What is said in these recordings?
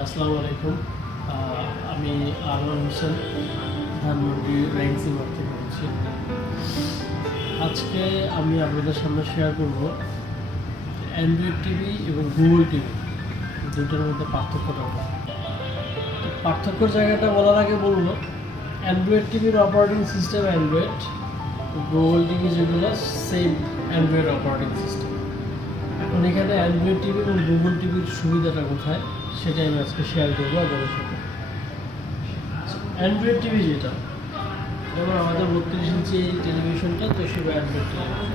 আসসালামু আলাইকুম। আমি আনোয়ার হোসেন, ধানমন্ডি মাঠ থেকে বলছি। আজকে আমি আপনাদের সামনে শেয়ার করব অ্যান্ড্রয়েড টিভি এবং গুগল টিভি দুটোর মধ্যে পার্থক্যটা পার্থক্যর জায়গাটা বলার আগে বলব অ্যান্ড্রয়েড টিভির operating system Android Google TV যেগুলো সেম অ্যান্ড্রয়েড অপারেটিং সিস্টেম এখন এখানে অ্যান্ড্রয়েড টিভি এবং গুগল টিভির সুবিধাটা কোথায়? সেটাই আমি আজকে শেয়ার করব আপনাদের সাথে। অ্যান্ড্রয়েড টিভি যেটা, যেমন আমাদের বত্রিশ ইঞ্চি এই টেলিভিশনটা, তো শুধু অ্যান্ড্রয়েড টেলিভিশন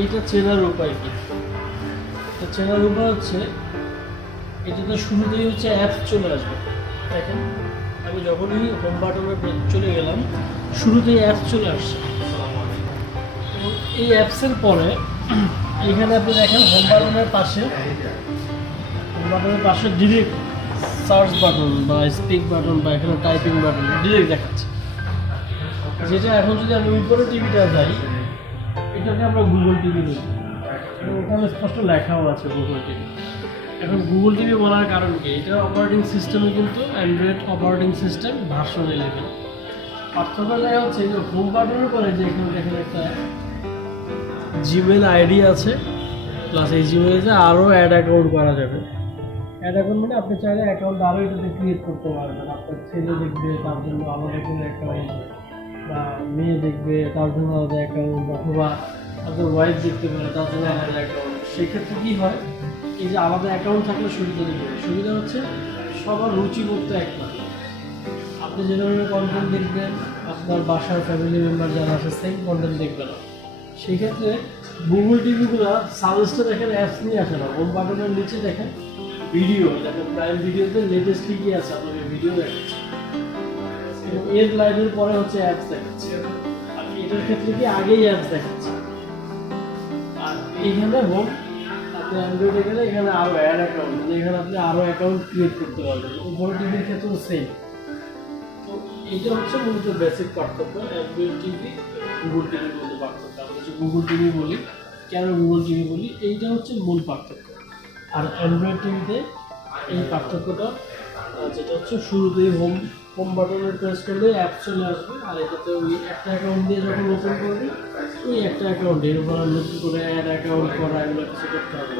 এইটা চেনার উপায় কি? এটা চেনার উপায় হচ্ছে, এটা তো শুরুতেই হচ্ছে অ্যাপস চলে আসবে। দেখেন, আমি যখনই হোম বাটনে চলে গেলাম, শুরুতেই অ্যাপস চলে আসছে। এই অ্যাপসের পরে এখানে আপনি দেখেন হোম বাটনের পাশে হোম বাটনের পাশে ডিরেক্ট সার্চ বাটন বা স্পিক বাটন বা এখানে টাইপিং বাটন ডিরেক্ট দেখাচ্ছে। যেটা এখন যদি আমি উপরে টিভিটা যাই, এটাকে আমরা গুগল টিভি বলি। ওখানে স্পষ্ট লেখাও আছে গুগল টিভি এখন গুগল টিভি বলার কারণ কি? এটা অপারেটিং সিস্টেমে কিন্তু Android operating system version eleven পার্থক্য দেখা হচ্ছে যে হোম বাটনের পরে যে এখানে দেখেন একটা জিমেল আইডি আছে প্লাস এই জিমেলে আরও অ্যাড অ্যাকাউন্ট করা যাবে। অ্যাড অ্যাকাউন্ট মানে আপনি চাইলে অ্যাকাউন্ট আরও এটাতে ক্রিয়েট করতে পারবেন। আপনার ছেলে দেখবে, তার জন্য আলাদা করে অ্যাকাউন্ট বা মেয়ে দেখবে, তার জন্য আলাদা অ্যাকাউন্ট অথবা আপনার ওয়াইফ দেখতে পারে, তার জন্য আলাদা অ্যাকাউন্ট সেক্ষেত্রে কী হয়, এই যে আলাদা অ্যাকাউন্ট থাকলে সুবিধা দেবে সুবিধা হচ্ছে সবার রুচি করতে এক না। আপনি যে ধরনের কন্টেন্ট দেখবেন, আপনার বাসার ফ্যামিলি মেম্বার যারা আছে সেম কন্টেন্ট দেখবে না। সেক্ষেত্রে গুগল টিভিগুলো সাজেস্টে দেখেন অ্যাপস নিয়ে আসে না। হোম বাটনের নিচে দেখেন ভিডিও দেখেন প্রাইম ভিডিওতে লেটেস্ট কী কী আছে, আপনাকে ভিডিও দেখাচ্ছে। এর লাইনের পরে হচ্ছে অ্যাপস দেখাচ্ছে। আর এটার ক্ষেত্রে কি আগেই অ্যাপস দেখাচ্ছে। আর এইখানে হোম আপনি অ্যান্ড্রয়েডে গেলে এখানে আরও অ্যাড অ্যাকাউন্ট মানে এখানে আপনি আরও অ্যাকাউন্ট ক্রিয়েট করতে পারবেন। উপরে টিভির ক্ষেত্রেও সেম তো এইটা হচ্ছে মূলত বেসিক পার্থক্য অ্যান্ড্রয়েড টিভি গুগল টিভির মধ্যে পার্থক্য। গুগল টিভি বলি, কেন গুগল টিভি বলি, এইটা হচ্ছে মূল পার্থক্য। আর অ্যান্ড্রয়েড টিভিতে এই পার্থক্যটা যেটা হচ্ছে শুরুতেই হোম হোম বাটনে প্রেস করলে অ্যাপ চলে আসবে, আর এটাতে ওই একটা অ্যাকাউন্ট দিয়ে যখন ওপেন করবে, ওই একটা অ্যাকাউন্ট এর উপর নতুন করে অ্যাড অ্যাকাউন্ট করা, এগুলো কিছু করতে হবে।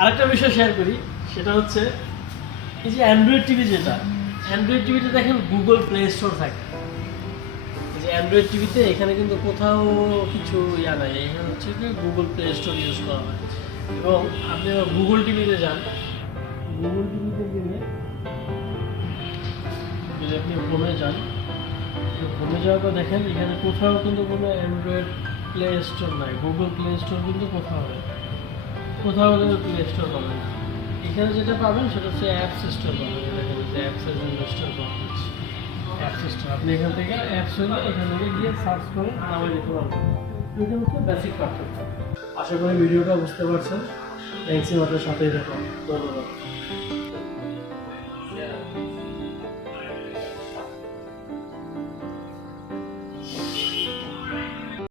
আরেকটা বিষয় শেয়ার করি, সেটা হচ্ছে, এই যে অ্যান্ড্রয়েড টিভি যেটা অ্যান্ড্রয়েড টিভিতে দেখেন গুগল প্লে স্টোর থাকে। অ্যান্ড্রয়েড টিভিতে এখানে কিন্তু কোথাও কিছু ইয়া নাই। এখানে হচ্ছে কি গুগল প্লে স্টোর ইউজ করা হয়। এবং আপনি গুগল টিভিতে যান। গুগল টিভিতে গেলে যদি আপনি হোমে যান হোমে যাওয়ার পর দেখেন এখানে কোথাও কিন্তু কোনো অ্যান্ড্রয়েড প্লে স্টোর নাই। গুগল প্লে স্টোর কিন্তু কোথাও নেই। কোথাও কিন্তু প্লে স্টোর পাবেন এখানে যেটা পাবেন সেটা হচ্ছে অ্যাপস স্টোর পাবেন। অ্যাপসের জন্য স্টোর পাবেন। স্টোর আপনি এখান থেকে অ্যাপস হলে এখান থেকে গিয়ে সার্চ করে নামে যেতে পারবেন। এটা হচ্ছে বেসিক পার্থক্য। আশা করি ভিডিওটা বুঝতে পারছেন। থ্যাংকস ইউ সাথেই থাকুন। ধন্যবাদ।